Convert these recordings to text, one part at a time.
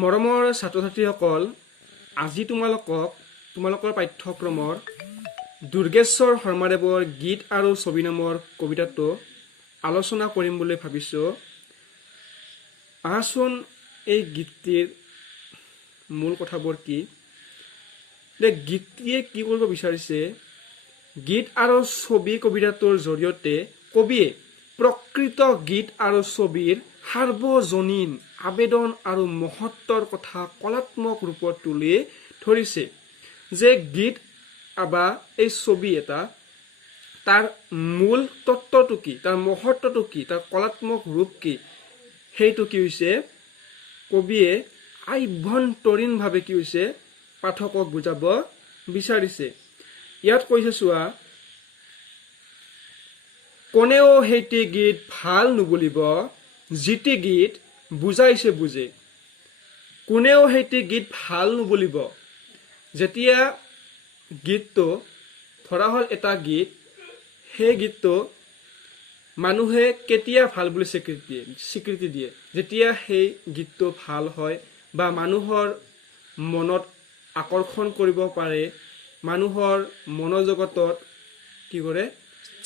মৰমৰ ছাত্ৰ-ছাত্ৰীসকল, আজি তোমালোকৰ পাঠ্যক্ৰমৰ দুৰ্গেশ্বৰ শৰ্মাদেৱৰ গীত আৰু ছবি নামৰ কবিতাটো আলোচনা কৰিম বুলি ভাবিছোঁ। আহাচোন এই গীতটিৰ মূল কথাবোৰ কি? গীতটিয়ে কি কৰিব বিচাৰিছে? গীত আৰু ছবি কবিতাটোৰ জৰিয়তে কবিয়ে প্ৰকৃত গীত আৰু ছবিৰ সাৰ্বজনীন আবেদন আৰু মহত্বৰ কথা কলাত্মক ৰূপত তুলি ধৰিছে। যে গীত বা এই ছবি এটা তাৰ মূল তত্ত্বটো কি, তাৰ মহত্বটো কি, তাৰ কলাত্মক ৰূপ কি, সেইটো কি হৈছে কবিয়ে আভ্যন্তৰীণভাৱে কি হৈছে পাঠকক বুজাব বিচাৰিছে। ইয়াত কৈছে চোৱা, কোনেও সেইটো গীত ভাল নুবুলিব যিটি গীত বুজাইছে বুজে। কোনেও সেইটো গীত ভাল নুবুলিব। যেতিয়া গীতটো ধৰা হ'ল এটা গীত, সেই গীতটো মানুহে কেতিয়া ভাল বুলি স্বীকৃতি দিয়ে? যেতিয়া সেই গীতটো ভাল হয় বা মানুহৰ মনত আকৰ্ষণ কৰিব পাৰে, মানুহৰ মনোজগতত কি কৰে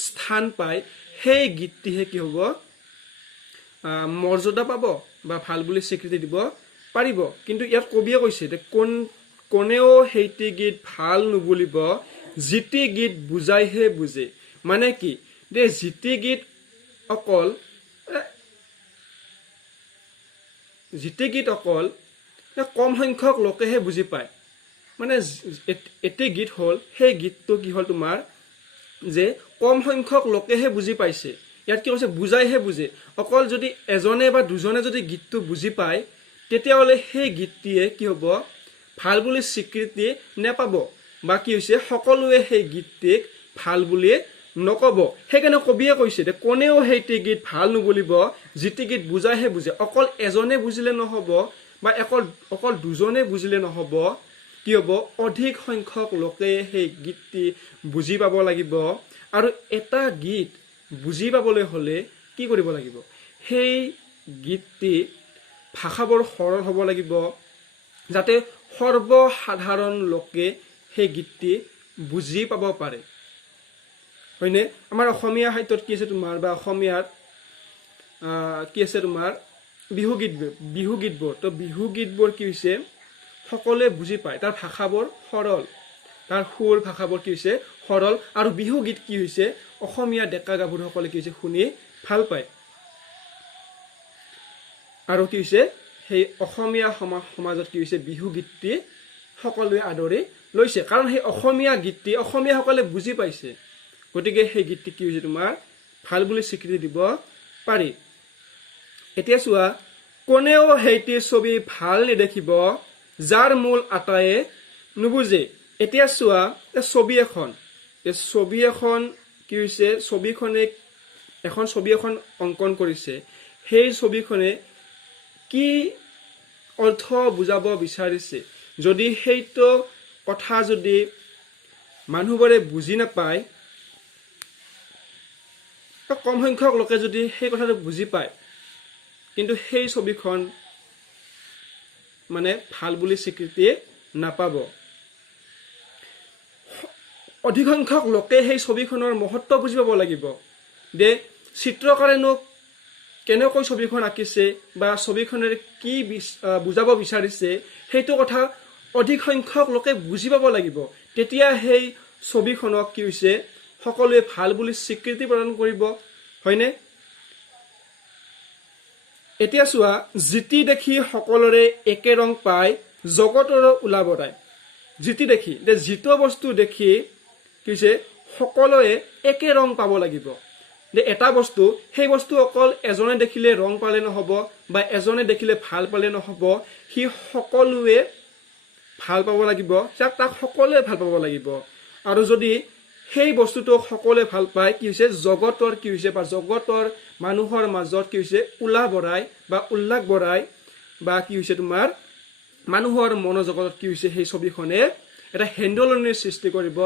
স্থান পায়, সেই গীতটিহে কি হ'ব মৰ্যাদা পাব বা ভাল বুলি স্বীকৃতি দিব পাৰিব। কিন্তু ইয়াত কবিয়ে কৈছে যে কোনেও সেইটো গীত ভাল নুবুলিব যিটি গীত বুজাইহে বুজে। মানে কি যে যিটি গীত অকল কম সংখ্যক লোকেহে বুজি পায়। মানে এটি গীত হ'ল, সেই গীতটো কি হ'ল তোমাৰ যে কম সংখ্যক লোকেহে বুজি পাইছে। ইয়াত কি কৈছে? বুজাইহে বুজে। অকল যদি এজনে বা দুজনে যদি গীতটো বুজি পায়, তেতিয়াহ'লে সেই গীতটিয়ে কি হ'ব ভাল বুলি স্বীকৃতি নেপাব বা কি হৈছে সকলোৱে সেই গীতটিক ভাল বুলি নক'ব। সেইকাৰণে কবিয়ে কৈছে যে কোনেও সেইটো গীত ভাল নুবুলিব যিটি গীত বুজাইহে বুজে। অকল এজনে বুজিলে নহ'ব বা অকল দুজনে বুজিলে নহ'ব, কি হ'ব অধিক সংখ্যক লোকে সেই গীতটি বুজি পাব লাগিব। আৰু এটা গীত বুজি পাবলৈ হ'লে কি কৰিব লাগিব? সেই গীতটি ভাষাবোৰ সৰল হ'ব লাগিব, যাতে সৰ্বসাধাৰণ লোকে সেই গীতটি বুজি পাব পাৰে। হয়নে? আমাৰ অসমীয়া সাহিত্যত কি আছে তোমাৰ, বা অসমীয়াত কি আছে তোমাৰ বিহুগীতবোৰ। তো বিহুগীতবোৰ কি হৈছে সকলোৱে বুজি পায়, তাৰ ভাষাবোৰ সৰল, তাৰ সুৰ ভাষাবোৰ কি হৈছে সৰল। আৰু বিহুগীত কি হৈছে অসমীয়া ডেকা গাভৰুসকলে কি হৈছে শুনি ভাল পায়। আৰু কি হৈছে সেই অসমীয়া সমাজত কি হৈছে বিহুগীতটি সকলোৱে আদৰি লৈছে, কাৰণ সেই অসমীয়া গীতটি অসমীয়াসকলে বুজি পাইছে। গতিকে সেই গীতটি কি হৈছে তোমাৰ ভাল বুলি স্বীকৃতি দিব পাৰি। এতিয়া চোৱা, কোনেও সেইটো ছবি ভাল নেদেখিব যাৰ মূল আটায়ে নুবুজে। এতিয়া চোৱা, ছবি এখন কি হৈছে, ছবি এখন অংকন কৰিছে। সেই ছবিখনে কি অৰ্থ বুজাব বিচাৰিছে, যদি সেইটো কথা যদি মানুহবোৰে বুজি নাপায়, কম সংখ্যক লোকে যদি সেই কথাটো বুজি পায়, কিন্তু সেই ছবিখন মানে ভাল বুলি স্বীকৃতি নাপাব। অধিক সংখ্যক লোকে সেই ছবিখনৰ মহত্ব বুজি পাব লাগিব, যে চিত্ৰকাৰেনো কেনেকৈ ছবিখন আঁকিছে বা ছবিখনেৰে কি বুজাব বিচাৰিছে, সেইটো কথা অধিক সংখ্যক লোকে বুজি পাব লাগিব। তেতিয়া সেই ছবিখনক কি হৈছে সকলোৱে ভাল বুলি স্বীকৃতি প্ৰদান কৰিব। হয়নে? এতিয়া চোৱা, যিটি দেখি সকলোৰে একে ৰং পাই জগতৰো ওলাবৰাই। যিটো বস্তু দেখি কি হৈছে সকলোৱে একে ৰং পাব লাগিব। যে এটা বস্তু, সেই বস্তু অকল এজনে দেখিলে ৰং পালে নহ'ব বা এজনে দেখিলে ভাল পালে নহ'ব, সি সকলোৱে ভাল পাব লাগিব, তাক সকলোৱে ভাল পাব লাগিব। আৰু যদি সেই বস্তুটো সকলোৱে ভাল পায়, কি হৈছে জগতৰ কি হৈছে বা জগতৰ মানুহৰ মাজত কি হৈছে উল্লাস বঢ়াই বা কি হৈছে তোমাৰ মানুহৰ মনোজগতত কি হৈছে সেই ছবিখনে এটা হেন্দোলনিৰ সৃষ্টি কৰিব।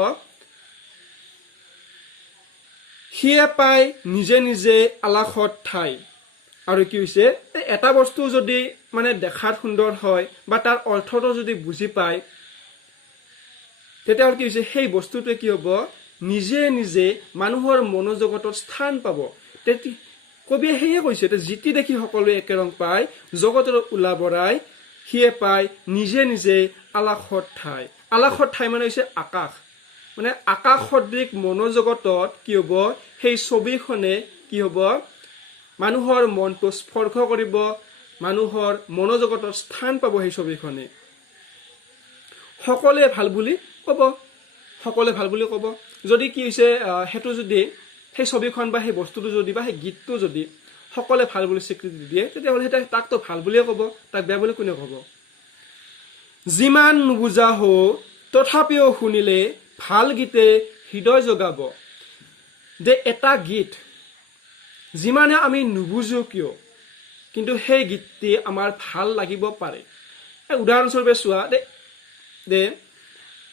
সিয়ে পায় নিজে নিজে আলাসত ঠাই, আৰু কি হৈছে এটা বস্তু যদি মানে দেখাত সুন্দৰ হয় বা তাৰ অৰ্থটো যদি বুজি পায় তেতিয়াহ'লে কি হৈছে সেই বস্তুটোৱে কি হ'ব নিজে নিজে মানুহৰ মনোজগতত স্থান পাব। কবিয়ে সেয়ে কৈছে জিতি দেখি সকলোৱে একে ৰং পায়, জগতৰ ওলা বৰাই সিয়ে পায় নিজে নিজে আলাসত ঠাই। আলাসত ঠাই মানে হৈছে আকাশ, মানে আকাশ সদৃশ মনোজগতত কি হ'ব সেই ছবিখনে কি হ'ব মানুহৰ মনটো স্পৰ্শ কৰিব, মানুহৰ মনোজগতত স্থান পাব সেই ছবিখনে। সকলোৱে ভাল বুলি ক'ব, সকলোৱে ভাল বুলি ক'ব। যদি কি হৈছে সেইটো যদি সেই ছবিখন বা সেই বস্তুটো যদি বা সেই গীতটো যদি সকলোৱে ভাল বুলি স্বীকৃতি দিয়ে তেতিয়াহ'লে সেই তাকতো ভাল বুলিয়ে ক'ব, তাক বেয়া বুলি কোনে ক'ব। যিমান নুবুজা হও তথাপিও শুনিলে ভাল গীতে হৃদয় জগাব। যে এটা গীত যিমানে আমি নুবুজো কিয় কিন্তু সেই গীতটি আমাৰ ভাল লাগিব পাৰে। উদাহৰণস্বৰূপে চোৱা দে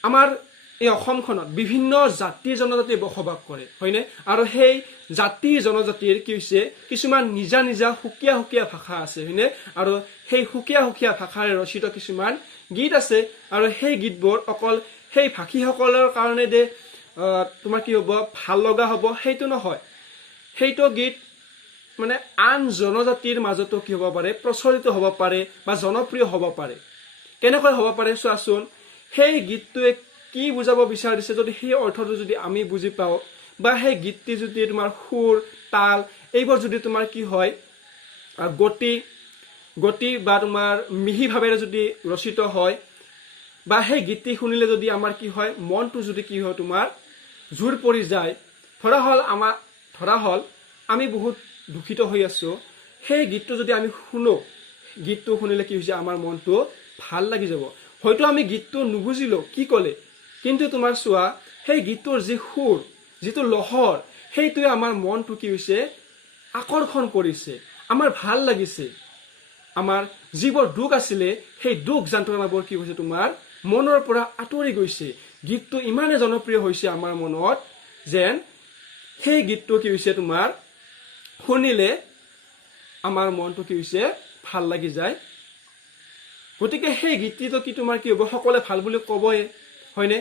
আমাৰ এই অসমখনত বিভিন্ন জাতি জনজাতি বসবাস কৰে, হয়নে? আৰু সেই জাতি জনজাতিৰ কি হৈছে কিছুমান নিজা নিজা সুকীয়া সুকীয়া ভাষা আছে, হয়নে? আৰু সেই সুকীয়া সুকীয়া ভাষাৰে ৰচিত কিছুমান গীত আছে, আৰু সেই গীতবোৰ অকল সেই ভাষীসকলৰ কাৰণে যে তোমাৰ কি হ'ব ভাল লগা হ'ব সেইটো নহয়। সেইটো গীত মানে আন জনজাতিৰ মাজতো কি হ'ব পাৰে প্ৰচলিত হ'ব পাৰে বা জনপ্ৰিয় হ'ব পাৰে। কেনেকৈ হ'ব পাৰে চোৱাচোন, সেই গীতটোৱে কি বুজাব বিচাৰিছে যদি সেই অৰ্থটো যদি আমি বুজি পাওঁ, বা সেই গীতটি যদি তোমাৰ সুৰ তাল এইবোৰ যদি তোমাৰ কি হয় গতি বা তোমাৰ মিহিভাৱেৰে যদি ৰচিত হয়, বা সেই গীতটি শুনিলে যদি আমাৰ কি হয় মনটো যদি কি হয় তোমাৰ জোৰ পৰি যায়। ধৰা হ'ল আমি বহুত দুখিত হৈ আছো, সেই গীতটো যদি আমি শুনো, গীতটো শুনিলে কি হৈছে আমাৰ মনটো ভাল লাগি যাব। হয়তো আমি গীতটো নুবুজিলো কি ক'লে, কিন্তু তোমাৰ চোৱা সেই গীতটোৰ যি সুৰ যিটো লহৰ সেইটোৱে আমাৰ মনটো কি হৈছে আকৰ্ষণ কৰিছে, আমাৰ ভাল লাগিছে। আমাৰ যিবোৰ দুখ আছিলে সেই দুখ যন্ত্ৰণাবোৰ কি হৈছে তোমাৰ মনৰ পৰা আঁতৰি গৈছে। গীতটো ইমানে জনপ্ৰিয় হৈছে আমাৰ মনত যেন সেই গীতটো কি হৈছে তোমাৰ শুনিলে আমাৰ মনটো কি হৈছে ভাল লাগি যায়। গতিকে সেই গীতটিতো কি তোমাৰ কি হ'ব সকলোৱে ভাল বুলি ক'বই, হয়নে?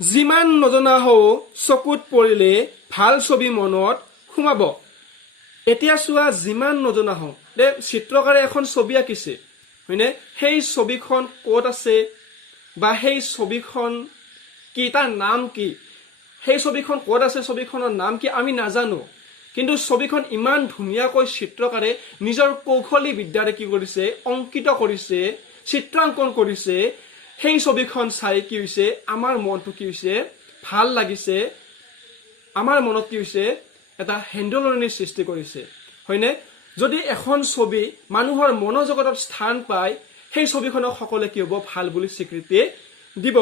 যিমান নজনা হও চকুত পৰিলে ভাল ছবি মনত সোমাব। এতিয়া চোৱা যিমান নজনা হওঁ চিত্ৰকাৰে এখন ছবি আঁকিছে, হয়নে? সেই ছবিখন ক'ত আছে বা সেই ছবিখন কি, তাৰ নাম কি, সেই ছবিখন ক'ত আছে, ছবিখনৰ নাম কি আমি নাজানো, কিন্তু ছবিখন ইমান ধুনীয়াকৈ চিত্ৰকাৰে নিজৰ কৌশলী বিদ্যাৰে কি কৰিছে অংকিত কৰিছে, চিত্ৰাংকন কৰিছে। সেই ছবিখন চাই কি হৈছে আমাৰ মনটো কি হৈছে ভাল লাগিছে, আমাৰ মনত কি হৈছে এটা হেন্দোলনিৰ সৃষ্টি কৰিছে, হয়নে? যদি এখন ছবি মানুহৰ মনোজগতত স্থান পায় সেই ছবিখনক সকলোৱে কি হ'ব ভাল বুলি স্বীকৃতি দিব।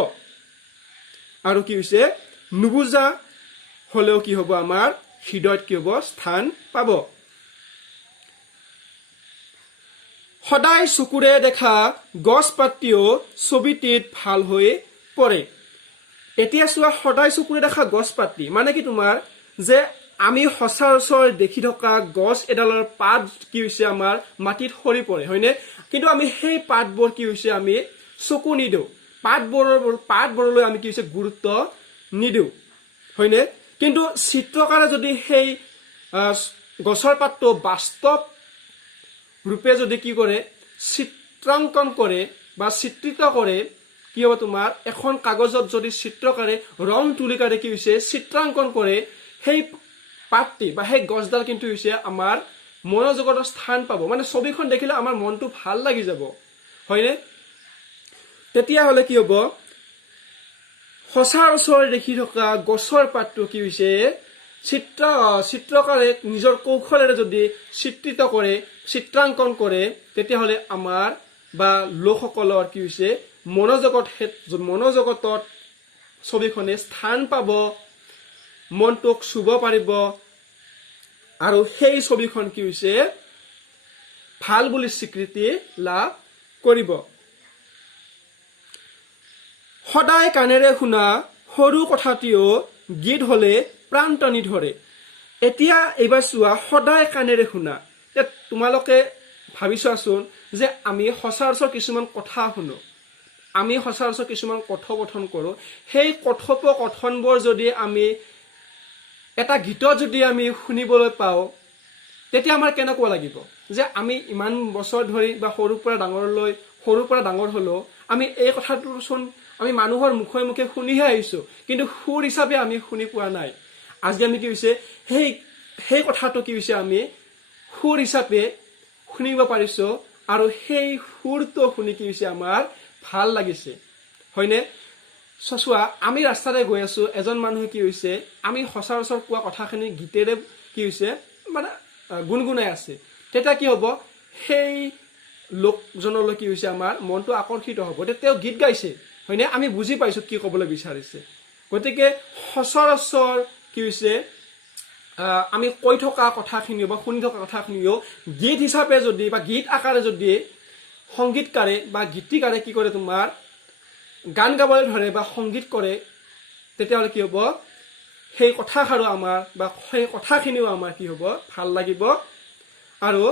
আৰু কি হৈছে নুবুজা হলেও কি হ'ব আমাৰ হৃদয়ত কি হ'ব স্থান পাব। সদায় চকুৰে দেখা গছ পাতিও ছবিটিত ভাল হৈ পৰে। এতিয়া চোৱা সদায় চকুৰে দেখা গছ পাতি মানে কি তোমাৰ যে আমি সচৰাচৰ দেখি থকা গছ এডালৰ পাত কি হৈছে আমাৰ মাটিত সৰি পৰে, হয়নে? কিন্তু আমি সেই পাতবোৰ কি হৈছে আমি চকু নিদিওঁ, পাতবোৰলৈ আমি কি হৈছে গুৰুত্ব নিদিওঁ, হয়নে? কিন্তু চিত্ৰকাৰে যদি সেই গছৰ পাতটো বাস্তৱ ৰূপে যদি কি কৰে চিত্ৰাংকন কৰে বা চিত্ৰিত কৰে, কি হ'ব তোমাৰ এখন কাগজত যদি চিত্ৰকাৰে ৰং তুলিকাৰে কি হৈছে চিত্ৰাংকন কৰে, সেই পাতটি বা সেই গছডাল কিন্তু হৈছে আমাৰ মনোজগতত স্থান পাব, মানে ছবিখন দেখিলে আমাৰ মনটো ভাল লাগি যাব, হয়নে? তেতিয়াহ'লে কি হ'ব সচৰাচৰ দেখি থকা গছৰ পাতটো কি হৈছে চিত্ৰকাৰে নিজৰ কৌশলেৰে যদি চিত্ৰিত কৰে, চিত্ৰাংকন কৰে, তেতিয়াহ'লে আমাৰ বা লোকসকলৰ কি হৈছে মনোজগতত ছবিখনে স্থান পাব, মনটোক চুব পাৰিব, আৰু সেই ছবিখন কি হৈছে ভাল বুলি স্বীকৃতি লাভ কৰিব। সদায় কাণেৰে শুনা সৰু কথাটিও গীত হ'লে প্ৰাণ টানি ধৰে। এতিয়া এইবাৰ চোৱা, সদায় কাণেৰে শুনা। তোমালোকে ভাবি চোৱাচোন যে আমি সচৰাচৰ কিছুমান কথা শুনো, আমি সচৰাচৰ কিছুমান কথোপকথন কৰোঁ। সেই কথোপকথনবোৰ যদি আমি এটা গীতত যদি আমি শুনিবলৈ পাওঁ, তেতিয়া আমাৰ কেনেকুৱা লাগিব যে আমি ইমান বছৰ ধৰি বা সৰুৰ পৰা ডাঙৰ হ'লেও আমি এই কথাটোচোন আমি মানুহৰ মুখে মুখে শুনিহে আহিছোঁ, কিন্তু সুৰ হিচাপে আমি শুনি পোৱা নাই। আজি আমি কি হৈছে, সেই কথাটো কি হৈছে, আমি সুৰ হিচাপে শুনিব পাৰিছোঁ, আৰু সেই সুৰটো শুনি কি হৈছে, আমাৰ ভাল লাগিছে, হয়নে? চোৱা, আমি ৰাস্তাৰে গৈ আছোঁ, এজন মানুহে কি হৈছে, আমি সচৰাচৰ কোৱা কথাখিনি গীতেৰে কি হৈছে মানে গুণগুণাই আছে। তেতিয়া কি হ'ব, সেই লোকজনলৈ কি হৈছে, আমাৰ মনটো আকৰ্ষিত হ'ব। তেওঁ গীত গাইছে, হয়নে? আমি বুজি পাইছোঁ কি ক'বলৈ বিচাৰিছে। গতিকে সচৰাচৰ কি হৈছে, আমি কৈ থকা কথাখিনিও বা শুনি থকা কথাখিনিও গীত হিচাপে যদি বা গীত আকাৰে যদি সংগীতকাৰে বা গীতিকাৰে কি কৰে, তোমাৰ গান গাবলৈ ধৰে বা সংগীত কৰে, তেতিয়াহ'লে কি হ'ব, সেই কথাষাৰো আমাৰ বা সেই কথাখিনিও আমাৰ কি হ'ব, ভাল লাগিব, আৰু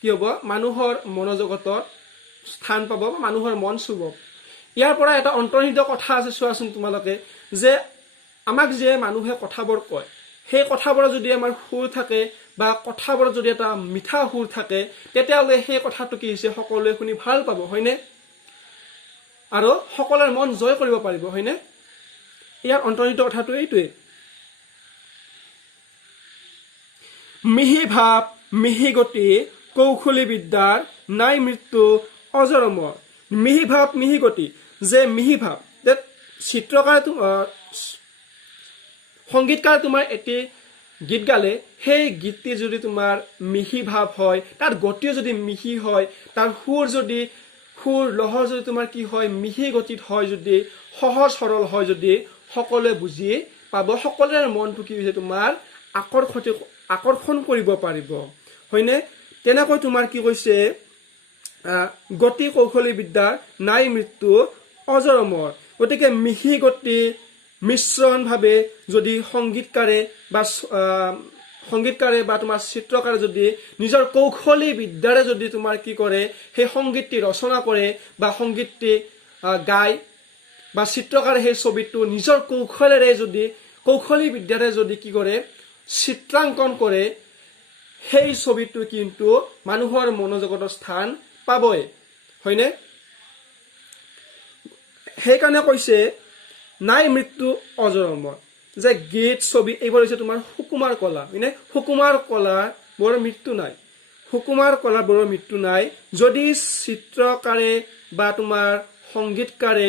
কি হ'ব, মানুহৰ মনোজগতত স্থান পাব বা মানুহৰ মন চুব। ইয়াৰ পৰা এটা অন্তৰ্নিহিত কথা আছে, চোৱাচোন তোমালোকে, যে আমাক যে মানুহে কথাবোৰ কয়, সেই কথাবোৰত যদি আমাৰ সুৰ থাকে বা কথাবোৰত যদি এটা মিঠা সুৰ থাকে, তেতিয়াহ'লে সেই কথাটো কি হৈছে, সকলোৱে শুনি ভাল পাব, হয়নে? আৰু সকলোৰে মন জয় কৰিব পাৰিব, হয়নে? ইয়াৰ অন্তৰ্নিহিত কথাটো এইটোৱে। মিহি ভাৱ মিহি গতি কৌশলী বিদ্যাৰ নাই মৃত্যু অজৰমৰ। মিহি ভাৱ মিহি গতি, যে মিহি ভাৱ, যে চিত্ৰকাৰে সংগীতকাৰে তোমাৰ এটি গীত গালে, সেই গীতটি যদি তোমাৰ মিহি ভাৱ হয়, তাৰ গতিও যদি মিহি হয়, তাৰ সুৰ লহৰ যদি তোমাৰ কি হয়, মিহি গতিত হয়, যদি সহজ সৰল হয়, যদি সকলোৱে বুজি পাব, সকলোৰে মনটো কি হৈছে, তোমাৰ আকৰ্ষণ কৰিব পাৰিব, হয়নে? তেনেকৈ তোমাৰ কি কৈছে, গতি কৌশলী বিদ্যাৰ নাই মৃত্যু অজৰমৰ। গতিকে মিহি গতি মিশ্ৰণভাৱে যদি সংগীতকাৰে বা তোমাৰ চিত্ৰকাৰে যদি নিজৰ কৌশলী বিদ্যাৰে যদি তোমাৰ কি কৰে, সেই সংগীতটি ৰচনা কৰে বা সংগীতটি গায়, বা চিত্ৰকাৰে সেই ছবিটো নিজৰ কৌশলী বিদ্যাৰে যদি কি কৰে, চিত্ৰাংকন কৰে, সেই ছবিটো কিন্তু মানুহৰ মনোজগতৰ স্থান পাবই, হয়নে? সেইকাৰণে কৈছে নাই মৃত্যু অজৰমৰ, যে গীত ছবি এইবোৰ হৈছে তোমাৰ সুকুমাৰ কলা, হয়নে? সুকুমাৰ কলাৰ বৰ মৃত্যু নাই, সুকুমাৰ কলাৰ বৰ মৃত্যু নাই। যদি চিত্ৰকাৰে বা তোমাৰ সংগীতকাৰে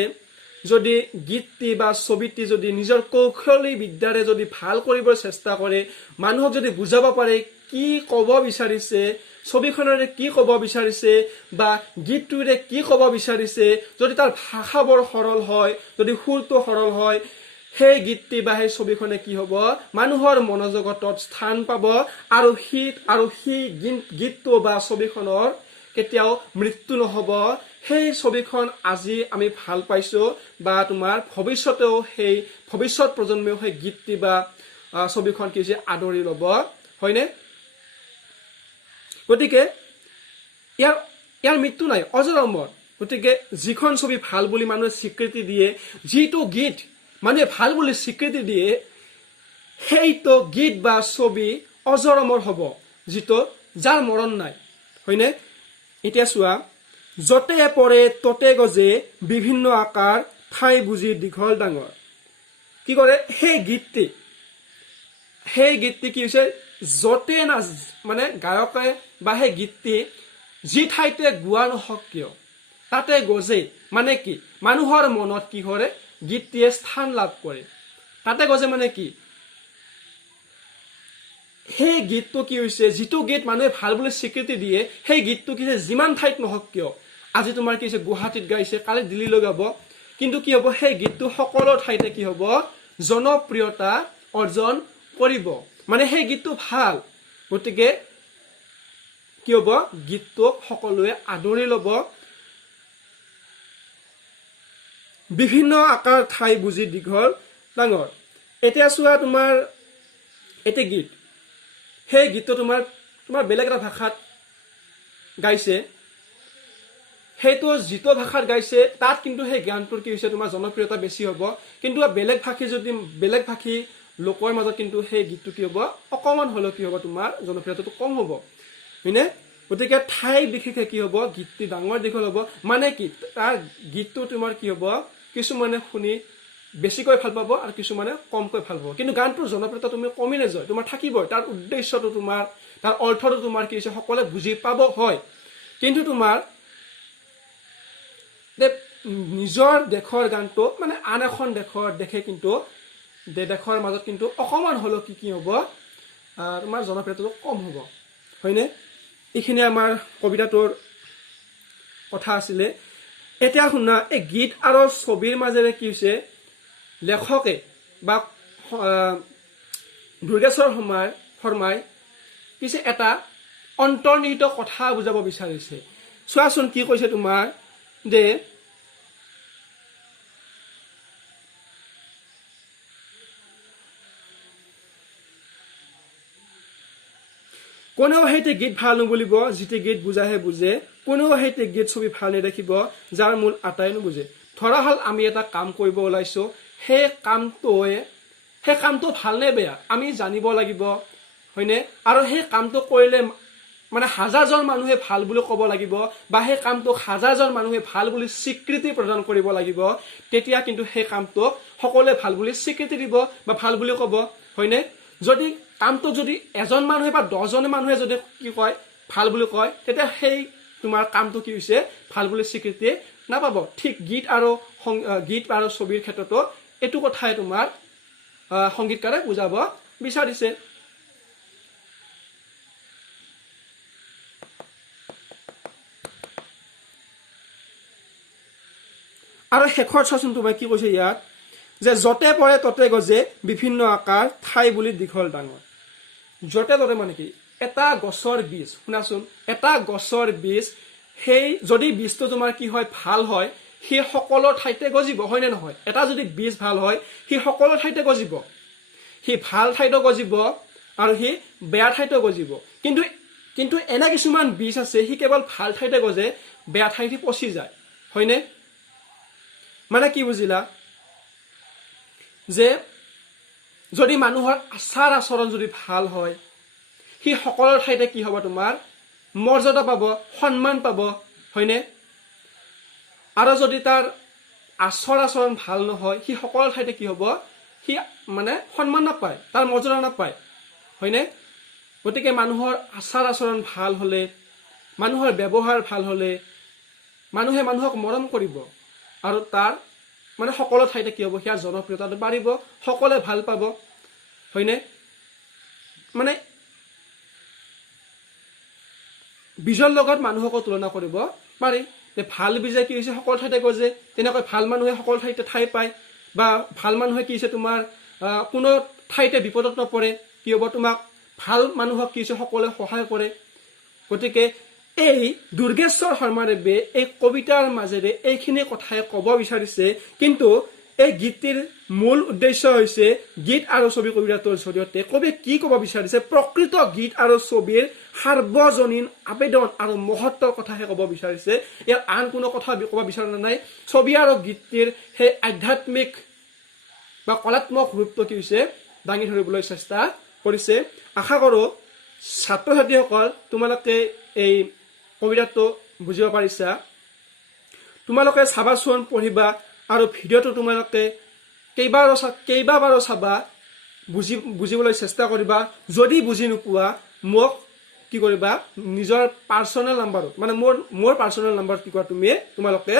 যদি গীতটি বা ছবিটি যদি নিজৰ কৌশলী বিদ্যাৰে যদি ভাল কৰিবলৈ চেষ্টা কৰে, মানুহক যদি বুজাব পাৰে কি ক'ব বিচাৰিছে, ছবিখনেৰে কি ক'ব বিচাৰিছে, বা গীতটোৰে কি ক'ব বিচাৰিছে, যদি তাৰ ভাষাবোৰ সৰল হয়, যদি সুৰটো সৰল হয়, সেই গীতটি বা সেই ছবিখনে কি হ'ব, মানুহৰ মনোজগতত স্থান পাব, আৰু সেই গীতটো বা ছবিখনৰ কেতিয়াও মৃত্যু নহ'ব। সেই ছবিখন আজি আমি ভাল পাইছোঁ, বা তোমাৰ ভৱিষ্যতেও সেই ভৱিষ্যত প্ৰজন্মেও সেই গীতটি বা ছবিখন কি হৈছে, আদৰি ল'ব, হয়নে? গতিকে ইয়াৰ মৃত্যু নাই, অজৰমৰ। গতিকে যিখন ছবি ভাল বুলি মানুহে স্বীকৃতি দিয়ে, যিটো গীত মানুহে ভাল বুলি স্বীকৃতি দিয়ে, সেইটো গীত বা ছবি অজৰমৰ হ'ব, যাৰ মৰণ নাই, হয়নে? এতিয়া চোৱা, য'তে পৰে ততে গজে বিভিন্ন আকাৰ ঠাই বুজি দীঘল ডাঙৰ। কি কৰে, সেই গীতটি কি হৈছে, য'তে মানে গায়কে বা সেই গীতটি যি ঠাইতে গোৱা নহওক কিয়, তাতে গজে, মানে কি, মানুহৰ মনত কি কৰে, গীতটিয়ে স্থান লাভ কৰে। তাতে গজে মানে কি, সেই গীতটো কি হৈছে, যিটো গীত মানুহে ভাল বুলি স্বীকৃতি দিয়ে, সেই গীতটো কি হৈছে, যিমান ঠাইত নহওক কিয়, আজি তোমাৰ কি হৈছে, গুৱাহাটীত গাইছে, কালি দিল্লীলৈ গাব, কিন্তু কি হ'ব, সেই গীতটো সকলো ঠাইতে কি হ'ব, জনপ্ৰিয়তা অৰ্জন কৰিব, মানে সেই গীতটো ভাল। গতিকে কি হ'ব, গীতটোক সকলোৱে আদৰি ল'ব। বিভিন্ন আকাৰ ঠাই বুজি দীঘল ডাঙৰ এতিয়া চোৱা তোমাৰ এটি গীত সেই গীতটো তোমাৰ বেলেগ এটা ভাষাত গাইছে সেইটো যিটো ভাষাত গাইছে তাত কিন্তু সেই গানটোৰ কি হৈছে তোমাৰ জনপ্ৰিয়তা বেছি হ'ব কিন্তু বেলেগ ভাষী লোকৰ মাজত কিন্তু সেই গীতটো কি হ'ব অকমান হ'লেও কি হ'ব তোমাৰ জনপ্ৰিয়তাটো কম হ'ব হয়নে গতিকে ঠাই বিশেষে কি হ'ব গীতটি ডাঙৰ দীঘল হ'ব মানে কি তাৰ গীতটো তোমাৰ কি হ'ব কিছুমানে শুনি বেছিকৈ ভাল পাব আৰু কিছুমানে কমকৈ ভাল পাব কিন্তু গানটোৰ জনপ্ৰিয়তা তুমি কমি নাযায় তোমাৰ থাকিবই তাৰ উদ্দেশ্যটো তোমাৰ তাৰ অৰ্থটো তোমাৰ কি হৈছে সকলোৱে বুজি পাব হয় কিন্তু তোমাৰ নিজৰ দেশৰ গানটো মানে আন এখন দেশে কিন্তু দেশৰ মাজত কিন্তু অকমান হ'লেও কি হ'ব তোমাৰ জনপ্ৰিয়তাটো কম হ'ব হয়নে এইখিনি আমাৰ কবিতাটোৰ কথা আছিলে এতিয়া শুনা এই গীত আৰু ছবিৰ মাজেৰে কি হৈছে লেখকে বা দুৰ্গেশ্বৰ শৰ্মাই কিছু এটা অন্তৰ্নিহিত কথা বুজাব বিচাৰিছে চোৱাচোন কি কৈছে তোমাৰ যে কোনেও সেইটো গীত ভাল নুবুলিব যিটো গীত বুজাহে বুজে কোনেও সেইটো গীত ছবি ভাল নেদেখিব যাৰ মূল আটাই নুবুজে ধৰা হ'ল আমি এটা কাম কৰিব ওলাইছো সেই কামটো ভাল নে বেয়া আমি জানিব লাগিব হয়নে আৰু সেই কামটো কৰিলে মানে হাজাৰজন মানুহে ভাল বুলি ক'ব লাগিব বা সেই কামটোক হাজাৰজন মানুহে ভাল বুলি স্বীকৃতি প্ৰদান কৰিব লাগিব তেতিয়া কিন্তু সেই কামটোক সকলোৱে ভাল বুলি স্বীকৃতি দিব বা ভাল বুলি ক'ব হয়নে যদি কামটোক যদি এজন মানুহে বা 10জন মানুহে যদি কি কয় ভাল বুলি কয় তেতিয়া সেই তোমাৰ কামটো কি হৈছে ভাল বুলি স্বীকৃতি নাপাব ঠিক গীত আৰু ছবিৰ ক্ষেত্ৰতো এইটো কথাই তোমাৰ সংগীতকাৰে বুজাব বিচাৰিছে আৰু শেষৰ চোৱাচোন তোমাৰ কি কৈছে ইয়াত যে য'তে পৰে ততে গজে বিভিন্ন আকাৰ ঠাই বুলি দীঘল ডাঙৰ য'তে ত'তে মানে কি এটা গছৰ বীজ শুনাচোন এটা গছৰ বীজ সেই যদি বীজটো তোমাৰ কি হয় ভাল হয় সি সকলো ঠাইতে গজিব হয় নে নহয় এটা যদি বীজ ভাল হয় সি সকলো ঠাইতে গজিব সি ভাল ঠাইতো গজিব আৰু সি বেয়া ঠাইতো গজিব কিন্তু এনে কিছুমান বীজ আছে সি কেৱল ভাল ঠাইতে গজে বেয়া ঠাইতে পচি যায় হয়নে মানে কি বুজিলা যে যদি মানুহৰ আচাৰ আচৰণ যদি ভাল হয় সি সকলো ঠাইতে কি হ'ব তোমাৰ মৰ্যাদা পাব সন্মান পাব হয়নে আৰু যদি তাৰ আচৰণ ভাল নহয় সি সকলো ঠাইতে কি হ'ব সি মানে সন্মান নাপায় তাৰ মৰ্যাদা নাপায় হয়নে গতিকে মানুহৰ আচাৰ আচৰণ ভাল হ'লে মানুহৰ ব্যৱহাৰ ভাল হ'লে মানুহে মানুহক মৰম কৰিব আৰু তাৰ মানে সকলো ঠাইতে কি হ'ব হিয়াৰ জনপ্ৰিয়তাটো বাঢ়িব সকলোৱে ভাল পাব হয়নে মানে বীজৰ লগত মানুহকো তুলনা কৰিব পাৰি যে ভাল বীজে কি হৈছে সকলো ঠাইতে গজে তেনেকৈ ভাল মানুহে সকলো ঠাইতে ঠাই পায় বা ভাল মানুহে কি হৈছে তোমাৰ কোনো ঠাইতে বিপদত নপৰে কি হ'ব তোমাক ভাল মানুহক কি হৈছে সকলোৱে সহায় কৰে গতিকে এই দুৰ্গেশ্বৰ শৰ্মাদেৱে এই কবিতাৰ মাজেৰে এইখিনি কথাই ক'ব বিচাৰিছে কিন্তু এই গীতটিৰ মূল উদ্দেশ্য হৈছে গীত আৰু ছবি কবিতাটোৰ জৰিয়তে কবিয়ে কি ক'ব বিচাৰিছে প্ৰকৃত গীত আৰু ছবিৰ সাৰ্বজনীন আবেদন আৰু মহত্বৰ কথাহে ক'ব বিচাৰিছে ইয়াৰ আন কোনো কথা ক'ব বিচৰা নাই ছবি আৰু গীতটিৰ সেই আধ্যাত্মিক বা কলাত্মক ৰূপটো কি হৈছে দাঙি ধৰিবলৈ চেষ্টা কৰিছে আশা কৰোঁ ছাত্ৰ ছাত্ৰীসকল তোমালোকে এই কবিতাটো বুজিব পাৰিছা তোমালোকে চাবাচোন পঢ়িবা আৰু ভিডিঅ'টো তোমালোকে কেইবাবাৰো চাবা বুজিবলৈ চেষ্টা কৰিবা যদি বুজি নোপোৱা মোক কি কৰিবা নিজৰ পাৰ্চনেল নাম্বাৰত মানে মোৰ পাৰ্চনেল নাম্বাৰত কি কৰা তোমালোকে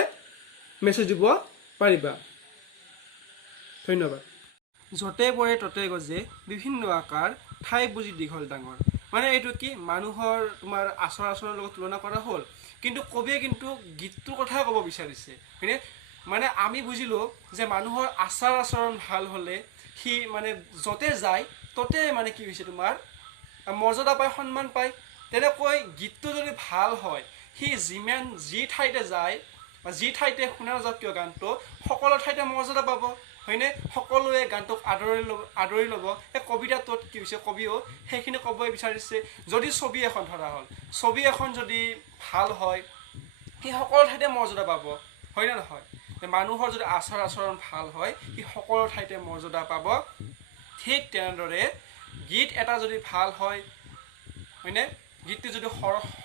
মেছেজ দিব পাৰিবা ধন্যবাদ য'তে পৰে ত'তে গজে বিভিন্ন আকাৰ ঠাই বুজি দীঘল ডাঙৰ মানে এইটো কি মানুহৰ তোমাৰ আচৰণৰ লগত তুলনা কৰা হ'ল কিন্তু কবিয়ে কিন্তু গীতটোৰ কথাই ক'ব বিচাৰিছে হয়নে মানে আমি বুজিলো যে মানুহৰ আচৰণ ভাল হ'লে সি মানে য'তে যায় ততে মানে কি হৈছে তোমাৰ মৰ্যাদা পায় সন্মান পায় তেনেকৈ গীতটো যদি ভাল হয় সি যি ঠাইতে যায় বা যি ঠাইতে শুনা নাযাওক কিয় গানটো সকলো ঠাইতে মৰ্যাদা পাব হয়নে সকলোৱে গানটোক আদৰি ল'ব এই কবিতাটোত কি হৈছে কবিও সেইখিনি ক'ব বিচাৰিছে যদি ছবি এখন ধৰা হ'ল ছবি এখন যদি ভাল হয় সি সকলো ঠাইতে মৰ্যাদা পাব হয় নে নহয় মানুহৰ যদি আচাৰ আচৰণ ভাল হয় সি সকলো ঠাইতে মৰ্যাদা পাব ঠিক তেনেদৰে গীত এটা যদি ভাল হয় হয়নে গীতটো যদি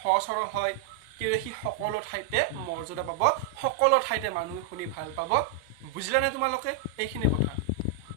সৰল হয় কি সি সকলো ঠাইতে মৰ্যাদা পাব সকলো ঠাইতে মানুহে শুনি ভাল পাব বুজিলানে তোমালোকে এইখিনি কথা